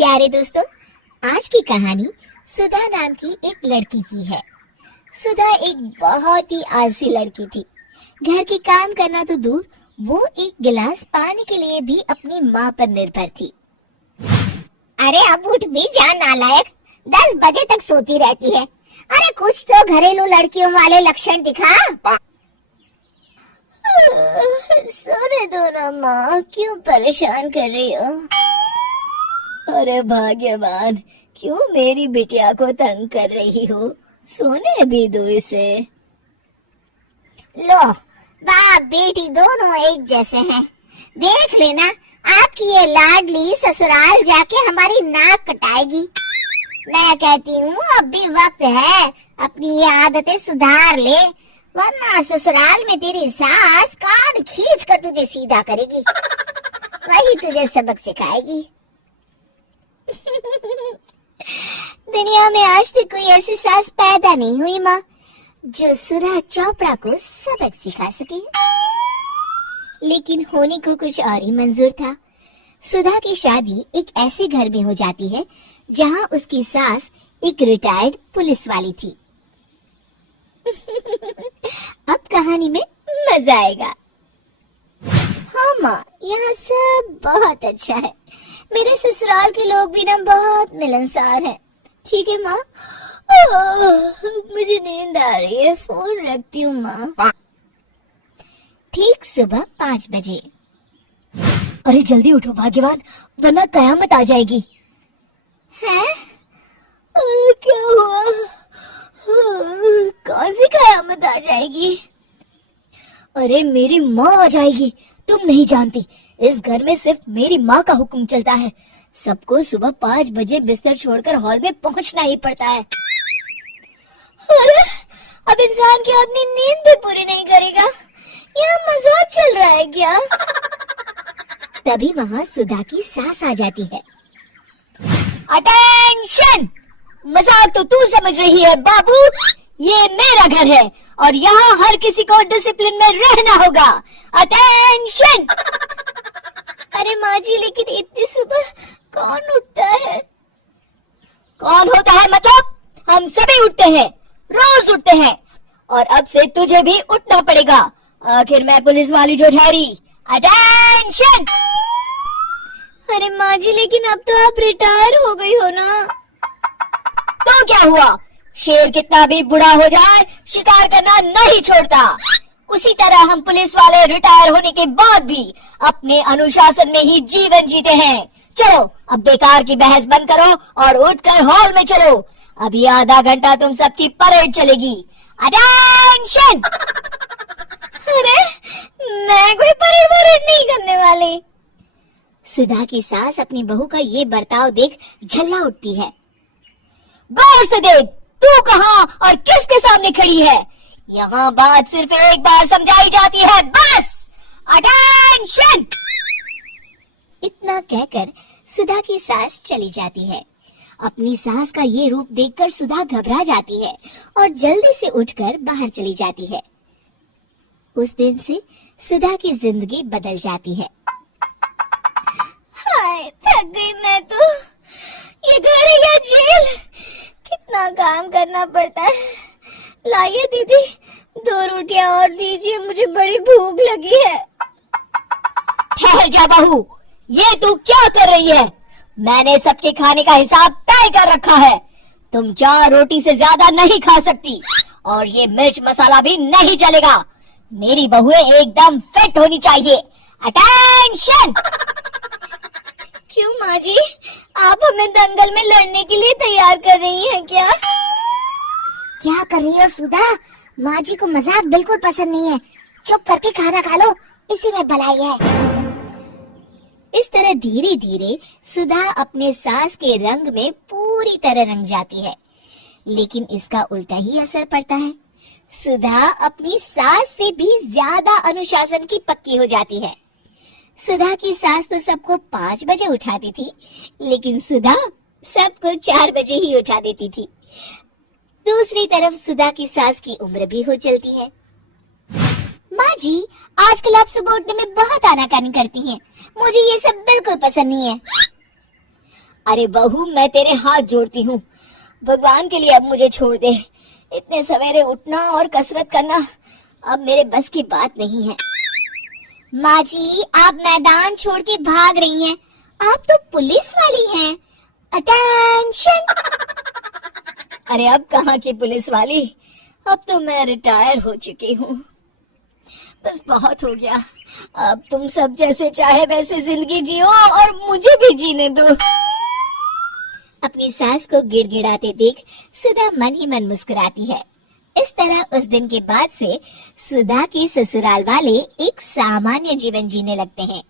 प्यारे दोस्तों, आज की कहानी सुधा नाम की एक लड़की की है। सुधा एक बहुत ही आलसी लड़की थी। घर के काम करना तो दूर, वो एक गिलास पानी के लिए भी अपनी माँ पर निर्भर थी। अरे अब उठ भी जा नालायक, 10 बजे तक सोती रहती है। अरे कुछ तो घरेलू लड़कियों वाले लक्षण दिखा। सोने दो ना माँ, क्यों परेशान कर रही हो? अरे भाग्यवान, क्यों मेरी बिटिया को तंग कर रही हो? सोने भी दो इसे। लो, बाप बेटी दोनों एक जैसे हैं। देख लेना, आपकी ये लाडली ससुराल जाके हमारी नाक कटाएगी। मैं कहती हूँ अब भी वक्त है, अपनी ये आदतें सुधार ले, वरना ससुराल में तेरी सास कान खींच कर तुझे सीधा करेगी। वही तुझे सबक सिखाएगी। दुनिया में आज तक कोई ऐसी सास पैदा नहीं हुई माँ, जो सुधा चोपड़ा को सबक सिखा सके। लेकिन होने को कुछ और ही मंजूर था। सुधा की शादी एक ऐसे घर में हो जाती है जहाँ उसकी सास एक रिटायर्ड पुलिस वाली थी। अब कहानी में मजा आएगा। हाँ माँ, यहाँ सब बहुत अच्छा है। मेरे ससुराल के लोग भी ना बहुत मिलनसार हैं। ठीक है माँ, मुझे नींद आ रही है, फोन रखती हूँ माँ। ठीक सुबह 5 बजे। अरे जल्दी उठो भाग्यवान, वरना कयामत आ जाएगी। हैं? अरे क्या हुआ? कौन सी कयामत आ जाएगी? अरे मेरी माँ आ जाएगी। तुम नहीं जानती, इस घर में सिर्फ मेरी माँ का हुक्म चलता है। सबको सुबह 5 बजे बिस्तर छोड़कर हॉल में पहुंचना ही पड़ता है। अरे अब इंसान की अपनी नींद भी पूरी नहीं करेगा। यहाँ मजाक चल रहा है क्या? तभी वहाँ सुधा की सास आ जाती है। अटेंशन! मजाक तो तू समझ रही है बाबू, ये मेरा घर है और यहाँ हर किसी को डिसिप्लिन में रहना होगा। अटेंशन! अरे माँ जी, लेकिन इतनी सुबह कौन उठता है? कौन होता है मतलब? हम सभी उठते हैं, रोज उठते हैं, और अब से तुझे भी उठना पड़ेगा। आखिर मैं पुलिस वाली जो ठहरी। अटेंशन! अरे माँ जी, लेकिन अब तो आप रिटायर हो गई हो ना। तो क्या हुआ? शेर कितना भी बुढ़ा हो जाए, शिकार करना नहीं छोड़ता। उसी तरह हम पुलिस वाले रिटायर होने के बाद भी अपने अनुशासन में ही जीवन जीते हैं। चलो अब बेकार की बहस बंद करो और उठकर हॉल में चलो। अभी आधा घंटा तुम सबकी परेड चलेगी। अटेंशन! अरे मैं कोई परेड नहीं करने वाली। सुधा की सास अपनी बहू का ये बर्ताव देख झल्ला उठती है। गौर से देख, तू कहाँ और किसके सामने खड़ी है? यहाँ बात सिर्फ एक बार समझाई जाती है, बस। अटेंशन! इतना कहकर सुधा की सास चली जाती है। अपनी सास का ये रूप देखकर सुधा घबरा जाती है और जल्दी से उठकर बाहर चली जाती है। उस दिन से सुधा की जिंदगी बदल जाती है। हाय, थक गई मैं तो। ये घर है या जेल? कितना काम करना पड़ता है। लाइए दीदी, 2 रोटियां और दीजिए, मुझे बड़ी भूख लगी है। ठहर जा बहू, ये तू क्या कर रही है? मैंने सबके खाने का हिसाब तय कर रखा है। तुम 4 रोटी से ज्यादा नहीं खा सकती और ये मिर्च मसाला भी नहीं चलेगा। मेरी बहुएं एकदम फिट होनी चाहिए। अटेंशन! क्यों माँ जी, आप हमें दंगल में लड़ने के लिए तैयार कर रही हैं क्या? क्या कर रही हो सुधा? माँ जी को मजाक बिल्कुल पसंद नहीं है। चुप करके खाना खा लो, इसी में भलाई है। इस तरह धीरे धीरे सुधा अपने सास के रंग में पूरी तरह रंग जाती है, लेकिन इसका उल्टा ही असर पड़ता है। सुधा अपनी सास से भी ज्यादा अनुशासन की पक्की हो जाती है। सुधा की सास तो सबको 5 बजे उठाती थी, लेकिन सुधा सबको 4 बजे ही उठा देती थी। दूसरी तरफ सुधा की सास की उम्र भी हो चलती है। माँ जी, आजकल आप सुबह उठने में बहुत आनाकानी करती हैं। मुझे ये सब बिल्कुल पसंद नहीं है। अरे बहू, मैं तेरे हाथ जोड़ती हूँ, भगवान के लिए अब मुझे छोड़ दे। इतने सवेरे उठना और कसरत करना अब मेरे बस की बात नहीं है। माँ जी, आप मैदान छोड़ के भाग रही हैं। आप तो पुलिस वाली हैं। अटेंशन! अरे अब कहाँ की पुलिस वाली, अब तो मैं रिटायर हो चुकी हूँ। बस बहुत हो गया, अब तुम सब जैसे चाहे वैसे जिंदगी जियो और मुझे भी जीने दो। अपनी सास को गिड़गिड़ाते देख सुधा मन ही मन मुस्कुराती है। इस तरह उस दिन के बाद से सुधा के ससुराल वाले एक सामान्य जीवन जीने लगते हैं।